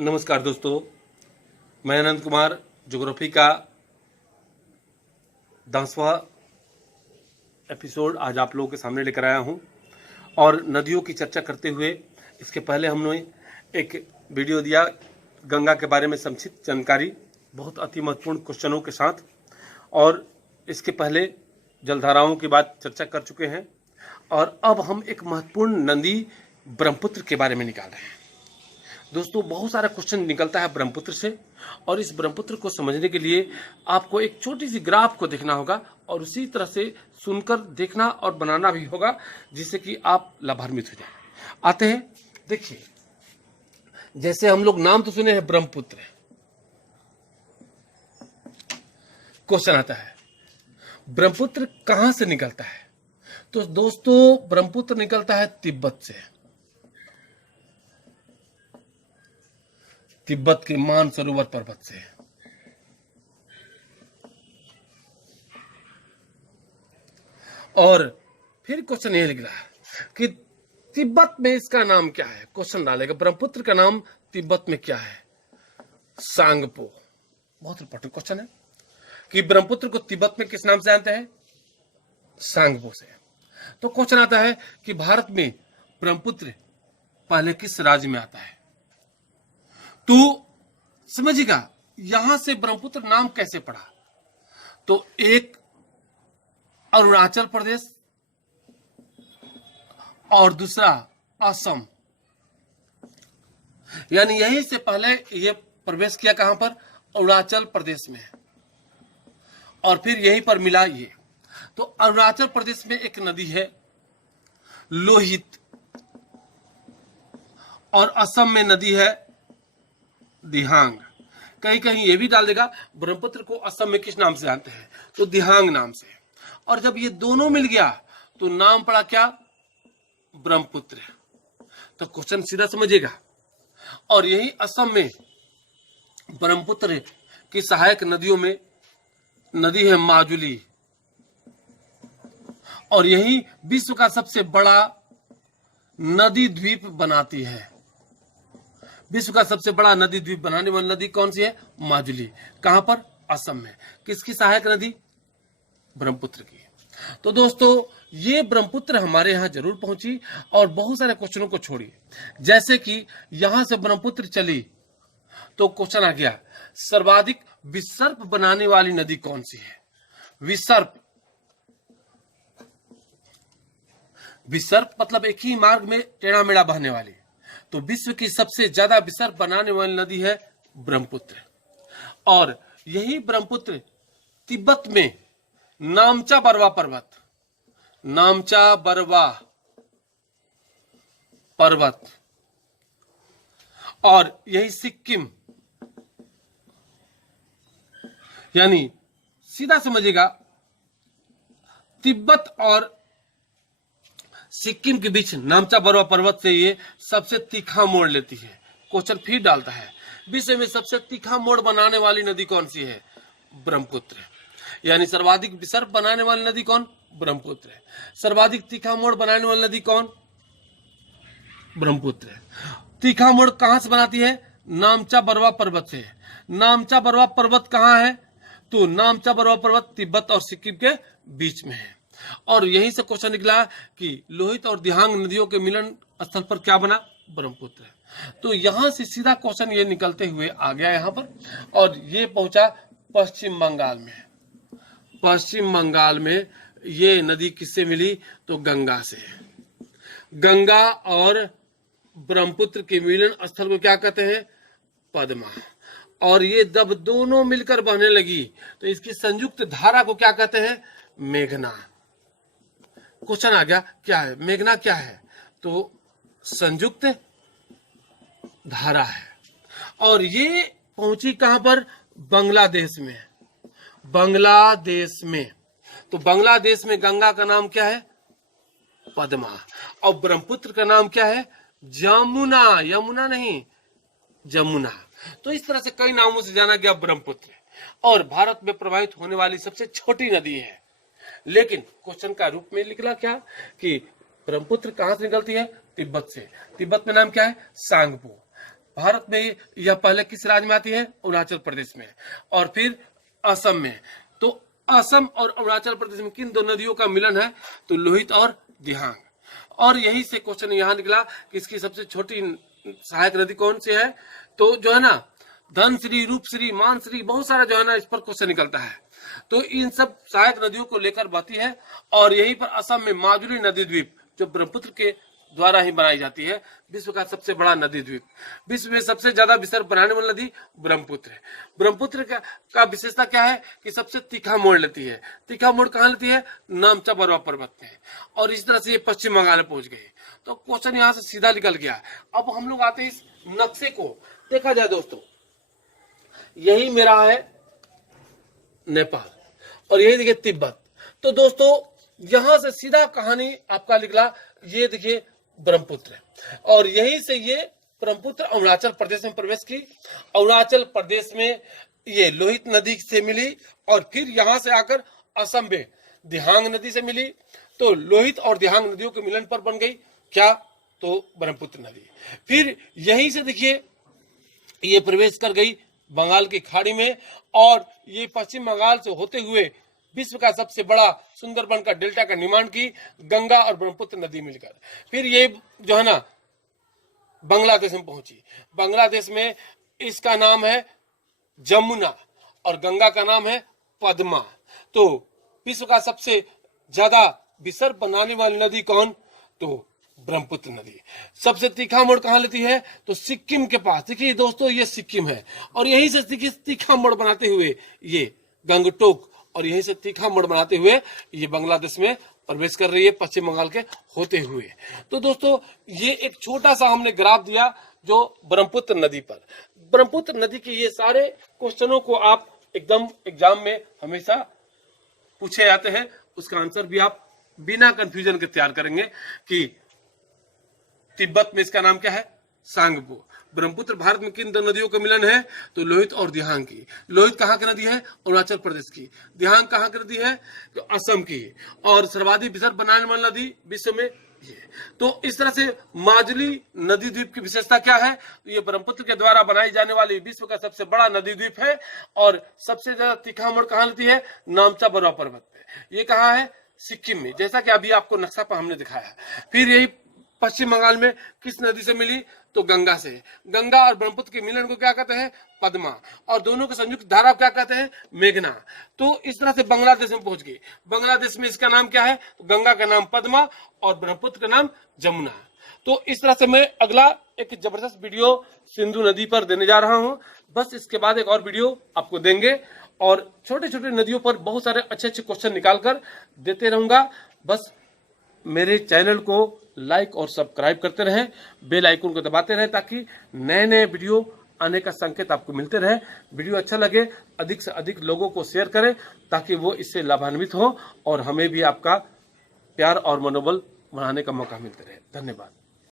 नमस्कार दोस्तों, मैं अनंत कुमार ज्योग्राफी का 10वां एपिसोड आज आप लोगों के सामने लेकर आया हूं। और नदियों की चर्चा करते हुए इसके पहले हमने एक वीडियो दिया गंगा के बारे में संक्षिप्त जानकारी, बहुत अति महत्वपूर्ण क्वेश्चनों के साथ। और इसके पहले जलधाराओं की बात चर्चा कर चुके हैं। और अब हम एक महत्वपूर्ण नदी ब्रह्मपुत्र के बारे में निकाल रहे हैं। दोस्तों, बहुत सारा क्वेश्चन निकलता है ब्रह्मपुत्र से, और इस ब्रह्मपुत्र को समझने के लिए आपको एक छोटी सी ग्राफ को देखना होगा और उसी तरह से सुनकर देखना और बनाना भी होगा, जिससे कि आप लाभान्वित हो जाए। आते हैं, देखिए, जैसे हम लोग नाम तो सुने हैं ब्रह्मपुत्र। क्वेश्चन आता है ब्रह्मपुत्र कहां से निकलता है? तो दोस्तों, ब्रह्मपुत्र निकलता है तिब्बत से, तिब्बत के मानसरोवर पर्वत से। और फिर क्वेश्चन ये लिख रहा है कि तिब्बत में इसका नाम क्या है। क्वेश्चन डालेगा ब्रह्मपुत्र का नाम तिब्बत में क्या है? सांगपो। बहुत इंपॉर्टेंट क्वेश्चन है कि ब्रह्मपुत्र को तिब्बत में किस नाम से जानते हैं? सांगपो से। तो क्वेश्चन आता है कि भारत में ब्रह्मपुत्र पहले किस राज्य में आता है? तो समझिएगा, यहां से ब्रह्मपुत्र नाम कैसे पड़ा। तो एक अरुणाचल प्रदेश और दूसरा असम, यानी यहीं से पहले ये प्रवेश किया कहां पर? अरुणाचल प्रदेश में, और फिर यहीं पर मिला ये। तो अरुणाचल प्रदेश में एक नदी है लोहित, और असम में नदी है दिहांग। कहीं कहीं ये भी डाल देगा ब्रह्मपुत्र को असम में किस नाम से जानते हैं? तो दिहांग नाम से। और जब ये दोनों मिल गया तो नाम पड़ा क्या? ब्रह्मपुत्र। तो क्वेश्चन सीधा समझिएगा। और यही असम में ब्रह्मपुत्र की सहायक नदियों में नदी है माजुली, और यही विश्व का सबसे बड़ा नदी द्वीप बनाती है। विश्व का सबसे बड़ा नदी द्वीप बनाने वाली नदी कौन सी है? माजुली। कहां पर? असम में। किसकी सहायक नदी? ब्रह्मपुत्र की। तो दोस्तों, ये ब्रह्मपुत्र हमारे यहां जरूर पहुंची। और बहुत सारे क्वेश्चनों को छोड़िए, जैसे कि यहां से ब्रह्मपुत्र चली तो क्वेश्चन आ गया सर्वाधिक विसर्प बनाने वाली नदी कौन सी है? विसर्प, विसर्प मतलब एक ही मार्ग में टेढ़ा मेढ़ा बहने वाली। तो विश्व की सबसे ज्यादा विसर्प बनाने वाली नदी है ब्रह्मपुत्र। और यही ब्रह्मपुत्र तिब्बत में नामचा बरवा पर्वत, नामचा बरवा पर्वत, और यही सिक्किम, यानी सीधा समझिएगा तिब्बत और सिक्किम के बीच नामचा बरवा पर्वत से ये सबसे तीखा मोड़ लेती है। क्वेश्चन फिर डालता है विश्व में सबसे तीखा मोड़ बनाने वाली नदी कौन सी है? ब्रह्मपुत्र। यानी सर्वाधिक विसर्प बनाने वाली नदी कौन? ब्रह्मपुत्र। सर्वाधिक तीखा मोड़ बनाने वाली नदी कौन? ब्रह्मपुत्र। तीखा मोड़ कहां से बनाती है? नामचा बरवा पर्वत से। नामचा बरवा पर्वत कहां है? तो नामचा बरवा पर्वत तिब्बत और सिक्किम के बीच में है। और यहीं से क्वेश्चन निकला कि लोहित और दिहांग नदियों के मिलन स्थल पर क्या बना? ब्रह्मपुत्र। तो यहां से सीधा क्वेश्चन ये निकलते हुए आ गया यहां पर, और ये पहुंचा पश्चिम बंगाल में। पश्चिम बंगाल में ये नदी किससे मिली? तो गंगा से। गंगा और ब्रह्मपुत्र के मिलन स्थल को क्या कहते हैं? पद्मा। और ये जब दोनों मिलकर बहने लगी तो इसकी संयुक्त धारा को क्या कहते हैं? मेघना। क्वेश्चन आ गया क्या है मेघना? क्या है? तो संयुक्त धारा है। और ये पहुंची कहां पर? बांग्लादेश में। बांग्लादेश में। तो बांग्लादेश में गंगा का नाम क्या है? पद्मा। और ब्रह्मपुत्र का नाम क्या है? जमुना। यमुना नहीं, जमुना। तो इस तरह से कई नामों से जाना गया ब्रह्मपुत्र। और भारत में प्रवाहित होने वाली सबसे छोटी नदी है। लेकिन क्वेश्चन का रूप में निकला क्या कि ब्रह्मपुत्र कहां से निकलती है? तिब्बत से। तिब्बत में नाम क्या है? सांगपो। भारत में यह पहले किस राज्य में आती है? अरुणाचल प्रदेश में, और फिर असम में। तो असम और अरुणाचल प्रदेश में किन दो नदियों का मिलन है? तो लोहित और दिहांग। और यही से क्वेश्चन यहाँ निकला कि इसकी सबसे छोटी सहायक नदी कौन सी है? तो जो है ना, धनश्री, रूपश्री, मानश्री, बहुत सारा जो है ना इस पर क्वेश्चन निकलता है। तो इन सब सहायक नदियों को लेकर बहती है। और यहीं पर असम में माजुली नदी द्वीप, जो ब्रह्मपुत्र के द्वारा ही बनाई जाती है, विश्व का सबसे बड़ा नदी द्वीप। विश्व में सबसे ज्यादा विसर्ग बनाने वाली नदी ब्रह्मपुत्र है। ब्रह्मपुत्र का विशेषता क्या है कि सबसे तीखा मोड़ लेती है। तीखा मोड़ कहाँ लेती है? नामचा बरवा पर्वत में। और इस तरह से ये पश्चिम बंगाल में पहुंच गई। तो क्वेश्चन यहाँ से सीधा निकल गया। अब हम लोग आते हैं इस नक्शे को। देखा जाए दोस्तों, यही मेरा है नेपाल और यही देखिए तिब्बत। तो दोस्तों यहां से सीधा कहानी आपका निकला, ये देखिए ब्रह्मपुत्र, और यहीं से ये ब्रह्मपुत्र अरुणाचल प्रदेश में प्रवेश की। अरुणाचल प्रदेश में ये लोहित नदी से मिली और फिर यहां से आकर असम में दिहांग नदी से मिली। तो लोहित और दिहांग नदियों के मिलन पर बन गई क्या? तो ब्रह्मपुत्र नदी। फिर यहीं से देखिए ये प्रवेश कर गई बंगाल की खाड़ी में, और ये पश्चिम बंगाल से होते हुए विश्व का सबसे बड़ा सुंदरबन का डेल्टा का निर्माण की, गंगा और ब्रह्मपुत्र नदी मिलकर। फिर ये जो है ना बांग्लादेश में पहुंची। बांग्लादेश में इसका नाम है जमुना और गंगा का नाम है पद्मा। तो विश्व का सबसे ज्यादा विसर्ग बनाने वाली नदी कौन? तो ब्रह्मपुत्र नदी। सबसे तीखा मोड़ कहाँ लेती है? तो सिक्किम के पास। देखिए दोस्तों ये सिक्किम है, और यहीं से तीखा मोड़ बनाते हुए ये गंगटोक, और यहीं से तीखा मोड़ बनाते हुए ये बांग्लादेश में प्रवेश कर रही है, पश्चिम बंगाल के होते हुए। तो दोस्तों ये एक छोटा सा हमने ग्राफ दिया जो ब्रह्मपुत्र नदी पर। ब्रह्मपुत्र नदी के ये सारे क्वेश्चनों को आप एकदम एग्जाम में हमेशा पूछे जाते हैं, उसका आंसर भी आप बिना कंफ्यूजन के तैयार करेंगे कि तिब्बत में इसका नाम क्या है? सांगपो। ब्रह्मपुत्र भारत में किन दो नदियों का मिलन है? तो लोहित और दिहांग की। लोहित कहाँ की नदी है? अरुणाचल प्रदेश की। दिहांग कहाँ की नदी है? तो असम की। और सर्वाधिक विसर्ग बनाने वाली नदी विश्व में ये। तो इस तरह से माजुली नदी द्वीप की विशेषता क्या है? तो ये ब्रह्मपुत्र के द्वारा बनाई जाने वाली विश्व का सबसे बड़ा नदी द्वीप है, और सबसे ज्यादा तीखा मोड़ कहाँ लेती है? नामचा बरवा पर्वत पे। ये कहाँ है? सिक्किम में, जैसा कि अभी आपको नक्शा पर हमने दिखाया। फिर यही पश्चिम बंगाल में किस नदी से मिली? तो गंगा से। गंगा और ब्रह्मपुत्र के मिलन को क्या कहते हैं? पद्मा। और दोनों के संयुक्त धारा क्या कहते हैं? मेघना। तो इस तरह से बांग्लादेश में पहुंच गई। बांग्लादेश में इसका नाम क्या है? तो गंगा का नाम पद्मा और ब्रह्मपुत्र का नाम जमुना। तो इस तरह से मैं अगला एक जबरदस्त वीडियो सिंधु नदी पर देने जा रहा हूं। बस इसके बाद एक और वीडियो आपको देंगे, और छोटे छोटे नदियों पर बहुत सारे अच्छे अच्छे क्वेश्चन निकालकर देते रहूंगा। बस मेरे चैनल को लाइक और सब्सक्राइब करते रहें, बेल आइकन को दबाते रहें, ताकि नए नए वीडियो आने का संकेत आपको मिलते रहे। वीडियो अच्छा लगे अधिक से अधिक लोगों को शेयर करें, ताकि वो इससे लाभान्वित हो और हमें भी आपका प्यार और मनोबल बढ़ाने का मौका मिलते रहे। धन्यवाद।